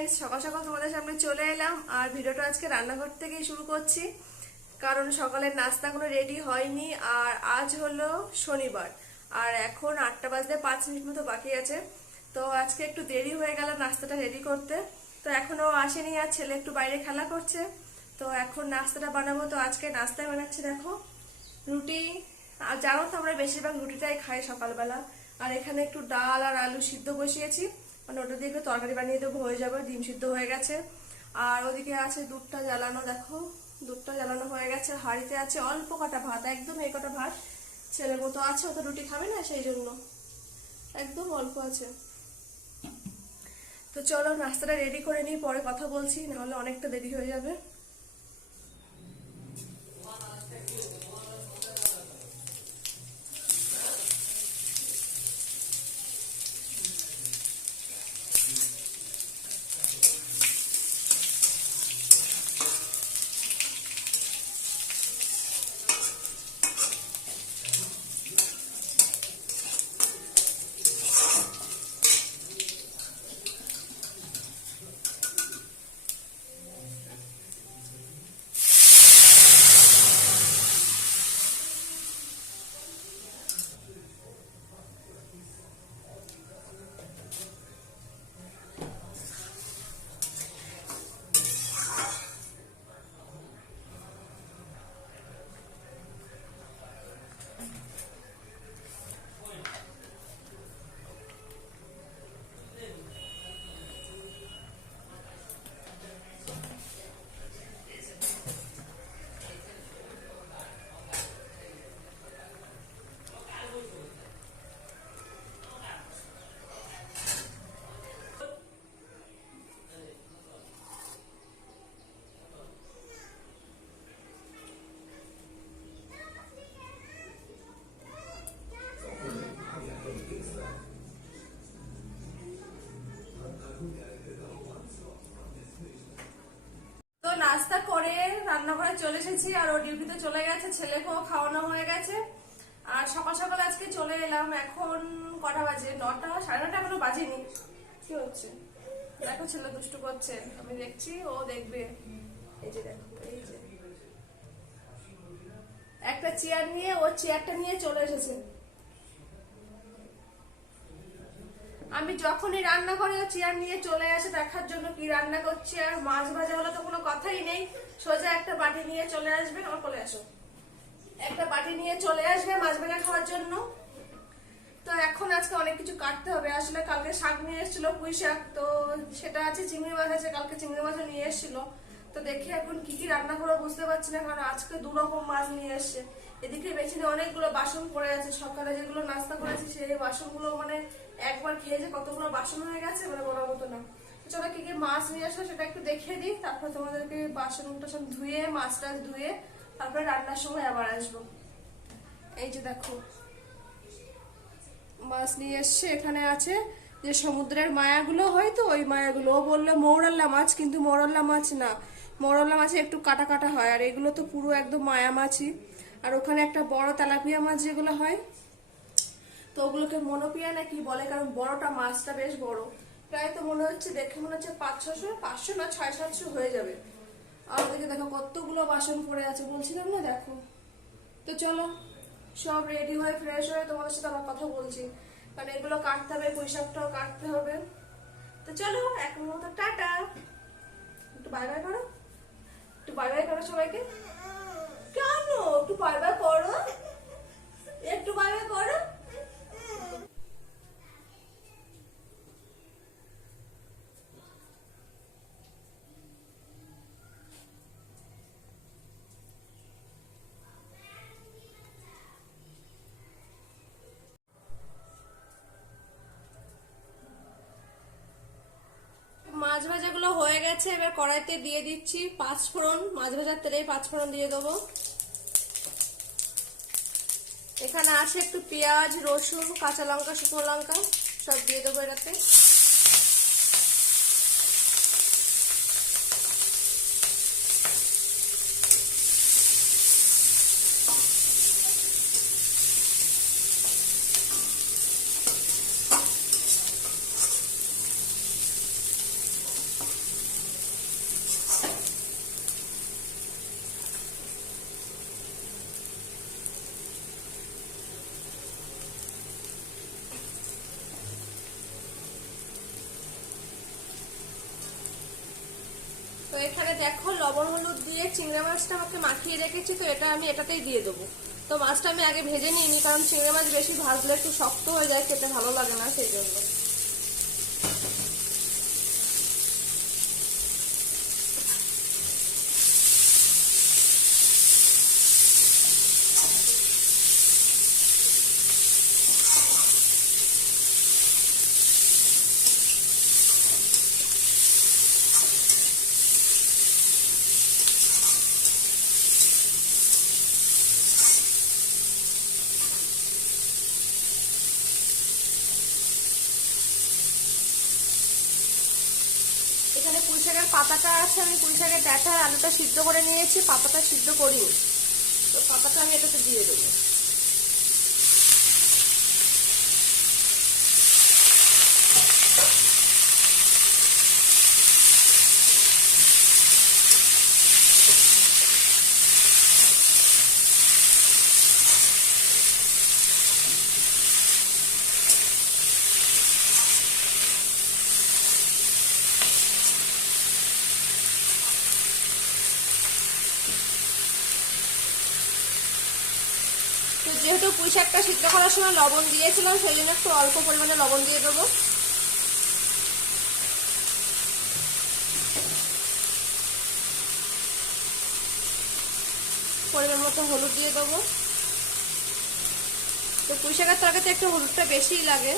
Friends, সকাল সকাল তোমাদের সামনে চলে এলাম আর ভিডিওটা আজকে রান্নাঘর থেকেই শুরু করছি। কারণ সকালের নাস্তা কোনো রেডি হয়নি আর আজ হলো শনিবার আর এখন 8টা বাজতে 5 মিনিট মতো বাকি আছে। তো আজকে একটু দেরি হয়ে গেল নাস্তাটা রেডি করতে। তো এখনো আসেনি আর ছেলে একটু বাইরে খেলা করছে। তো এখন নাস্তাটা বানাবো। তো আজকে নাস্তায় বানাচ্ছি দেখো রুটি। আর জানো তো আমরা বেশিরভাগ রুটিটাই খাই সকালবেলা। আর এখানে একটু ডাল আর আলু সিদ্ধ বসিয়েছি, মানে ওটা দিয়ে একটু তরকারি বানিয়ে দেবো, হয়ে যাবে। ডিম সিদ্ধ হয়ে গেছে আর ওদিকে আছে দুধটা জ্বালানো, দেখো দুধটা জ্বালানো হয়ে গেছে। হাঁড়িতে আছে অল্প কটা ভাত, একদম এই কটা ভাত। ছেলের মতো আছে, ও তো রুটি খাবে না, সেই জন্য একদম অল্প আছে। তো চলো নাস্তাটা রেডি করে নিই, পরে কথা বলছি, নাহলে অনেকটা দেরি হয়ে যাবে। তো নাস্তা করে রান্নাঘরে চলে এসেছি আর ও ডিউটিতে চলে গেছে, ছেলেকেও খাওয়ানো হয়ে গেছে। আর সকাল সকাল আজকে চলে এলাম। এখন কটা বাজে? 9টা, 9:30 এখনো বাজেনি। কি হচ্ছে দেখো, ছেলে দুষ্টু করছে, আমি দেখছি, ও দেখবে। এই যে দেখো, এই যে একটা চেয়ার নিয়ে, ও চেয়ারটা নিয়ে চলে এসেছে। আমি যখনই রান্না করি ও চেয়ার নিয়ে চলে আসে দেখার জন্য কি রান্না করছি। আর মাছ ভাজা হলে তো কোনো কথাই নেই, সোজা একটা বাটি নিয়ে চলে আসবে। আমার কোলে আসো, একটা বাটি নিয়ে চলে আসবে মাছ ভাজা খাওয়ার জন্য। তো এখন আজকে অনেক কিছু কাটতে হবে। আসলে কালকে শাক নিয়ে এসেছিল, পুঁই শাক, তো সেটা আছে, চিংড়ি মাছ আছে, কালকে চিংড়ি মাছও নিয়ে এসেছিল। তো দেখি এখন কি কি রান্না করবো বুঝতে পারছি না, কারণ আজকে 2 রকম মাছ নিয়ে এসছে। এদিকে বেছিনে অনেকগুলো বাসন পড়ে আছে, সকালে যেগুলো নাস্তা করেছি সেই বাসনগুলো, মানে একবার খেয়ে যে কতগুলো বাসন হয়ে গেছে, মানে বলার মতো না। চলো কি কি মাছ নিয়ে আসলো সেটা একটু দেখিয়ে দিই, তারপর তোমাদেরকে বাসন টাসন ধুয়ে, মাছটা ধুয়ে তারপরে রান্নার সময় আবার আসবো। এই যে দেখো মাছ নিয়ে এসছে। এখানে আছে যে সমুদ্রের মায়াগুলো হয়, তো ওই মায়াগুলো। ও বললো মৌরল্লা মাছ, কিন্তু মৌরল্লা মাছ না, মৌরল্লা মাছে একটু কাটা কাটা হয়, আর এগুলো তো পুরো একদম মায়া মাছই। আর ওখানে একটা বড় তেলাপিয়া মাছ যেগুলো হয়, তো ওগুলোকে মনোপিয়া না কি বলে, কারণ বড়টা মাছটা বেশ বড়, প্রায় তো মনে হচ্ছে, দেখে মনে হচ্ছে 500 না 600-700 হয়ে যাবে। আর ওদিকে দেখো কতগুলো বাসন পড়ে আছে, বলছিলাম না, দেখো। তো চলো সব রেডি হয়ে ফ্রেশ হয়ে তোমাদের সাথে আমার কথা বলছি, কারণ এগুলো কাটতে হবে, পুঁইশাকটাও কাটতে হবে। তো চলো এখন মতো টাটা। একটু বাই বাই করো, একটু বাই বাই করো সবাইকে। কেন একটু বাই বাই করো, একটু বাই বাই করো। মাছ ভাজাগুলো হয়ে গেছে, এবার কড়াইতে দিয়ে দিচ্ছি 5 ফোড়ন। মাছ ভাজার তেলেই 5 ফোড়ন দিয়ে দেবো। এখানে আছে একটু পেঁয়াজ, রসুন, কাঁচা লঙ্কা, শুকনো লঙ্কা, সব দিয়ে দেবো এটাতে। এখানে দেখো লবণ হলুদ দিয়ে চিংড়ি মাছটা আমাকে মাখিয়ে রেখেছি, তো এটা আমি এটাতেই দিয়ে দেবো। তো মাছটা আমি আগে ভেজে নিইনি, কারণ চিংড়ি মাছ বেশি ভাজলে একটু শক্ত হয়ে যায়, খেতে ভালো লাগে না, সেই জন্য। এখানে পুঁই শাকের পাতাটা আছে, আমি পুঁই শাকের ডাঁটা আর আলুটা সিদ্ধ করে নিয়েছি, পাতাটা সিদ্ধ করিনি। তো পাতাটা আমি এটাতে দিয়ে দেবো। তো যেহেতু পুঁই শাকটা সিদ্ধ করার সময় লবণ দিয়েছিলাম, সেই জন্য একটু অল্প পরিমাণে লবণ দিয়ে দেবো। পরিমাণ মতো হলুদ দিয়ে দেবো। তো পুঁই শাকের তরকারিতে একটু হলুদটা বেশিই লাগে।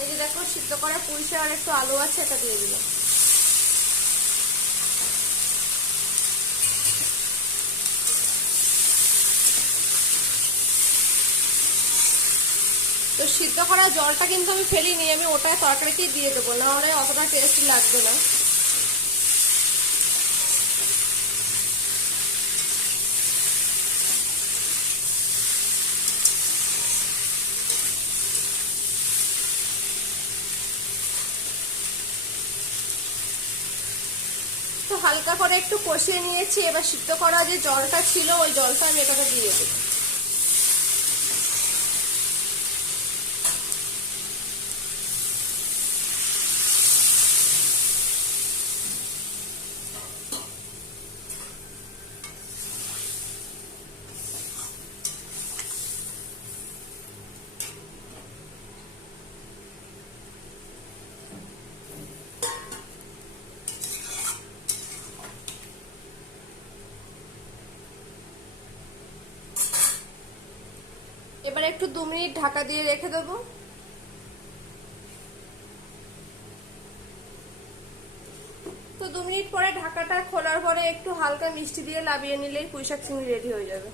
এই যে দেখো সিদ্ধ করা পুঁই শাক আর একটু আলু আছে, এটা দিয়ে দিলাম। তো সিদ্ধ করা জলটা কিন্তু আমি ফেলিনি, আমি ওটাই তরকারিতেই দিয়ে দেবো, নাহলে অতটা টেস্ট লাগবে না। তো হালকা করে একটু কষিয়ে নিয়েছি, এবার সিদ্ধ করা যে জলটা ছিল ওই জলটা আমি এটাতে দিয়ে দেবো। এবার একটু 2 মিনিট ঢাকা দিয়ে রেখে দেবো। তো 2 মিনিট পরে ঢাকাটা খোলার পরে একটু হালকা মিষ্টি দিয়ে লাবিয়ে নিলেই পুঁই শাক চিংড়ি রেডি হয়ে যাবে।